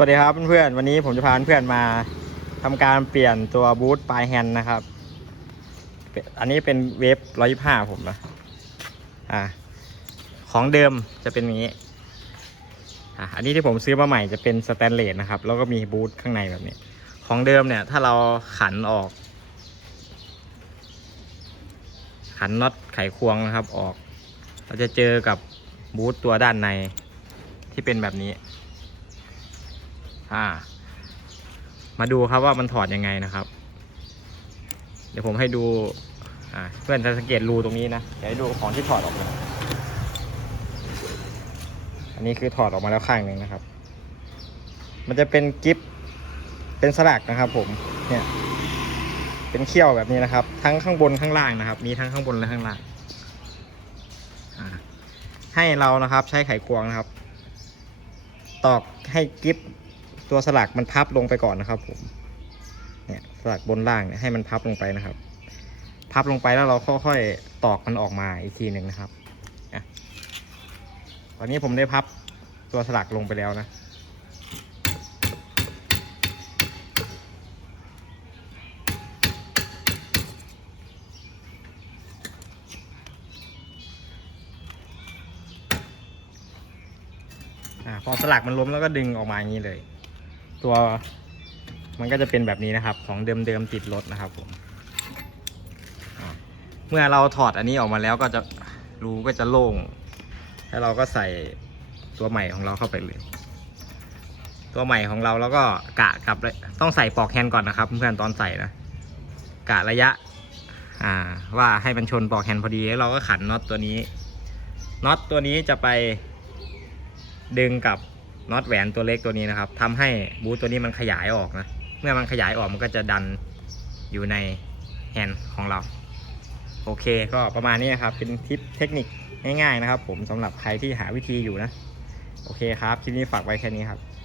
สวัสดีครับเพื่อนๆวันนี้ผมจะพาเพื่อนมาทำการเปลี่ยนตัวบูทปลายแฮนด์นะครับ อันนี้เป็นเวฟร้อยห้าผมนะอ่าของเดิมจะเป็นอย่างนี้อะอันนี้ที่ผมซื้อมาใหม่จะเป็นสแตนเลสนะครับ แล้วก็มีบูทข้างในแบบนี้ ของเดิมเนี่ย ถ้าเราขันออก ขันน็อตไขควงนะครับออก เราจะเจอกับบูทตัวด้านในที่เป็นแบบนี้ อ่า มาดูครับว่ามันถอดยังไงนะครับ เดี๋ยวผมให้ดู อ่า เพื่อนจะสังเกตรูตรงนี้นะเดี๋ยวให้ดูของที่ถอดออกมาอันนี้คือถอดออกมาแล้วข้างหนึ่งนะครับ มันจะเป็นกิฟเป็นสลักนะครับ ผม เนี่ย เป็นเขี้ยวแบบนี้นะครับ ทั้งข้างบนข้างล่างนะครับ มีทั้งข้างบนและข้างล่างให้เรานะครับใช้ไขควงนะครับ ตอกให้กิฟ ตัวสลักมันพับลงไปก่อนนะครับผมเนี่ยสลักบนล่างเนี่ยให้มันพับลงไปนะครับ พับลงไปแล้วเราค่อยๆตอกมันออกมาอีกทีหนึ่งนะครับตอนนี้ผมได้พับตัวสลักลงไปแล้วนะ พอสลักมันล้มแล้วก็ดึงออกมาอย่างนี้เลย ตัวมันก็จะเป็นแบบนี้นะครับ ของเดิมๆติดรถนะครับผมเมื่อเราถอดอันนี้ออกมาแล้วก็จะรูก็จะโล่ง แล้วเราก็ใส่ตัวใหม่ของเราเข้าไปเลย ตัวใหม่ของเราแล้วก็กะกับต้องใส่ปลอกแฮนด์ก่อนนะครับ เพื่อนๆตอนใส่นะกะระยะอ่าว่าให้มันชนปลอกแฮนด์พอดีแล้วเราก็ขันน็อตตัวนี้น็อตตัวนี้จะไปดึงกับ น็อตแหวนตัวเล็กตัวนี้นะครับทำให้บูทตัวนี้มันขยายออกนะ เมื่อมันขยายออกมันก็จะดันอยู่ในแฮนด์ของเรา โอเคก็ประมาณนี้นะครับ เป็นทิปเทคนิคง่ายๆนะครับ ผมสำหรับใครที่หาวิธีอยู่นะ โอเคครับ คลิปนี้ฝากไว้แค่นี้ครับ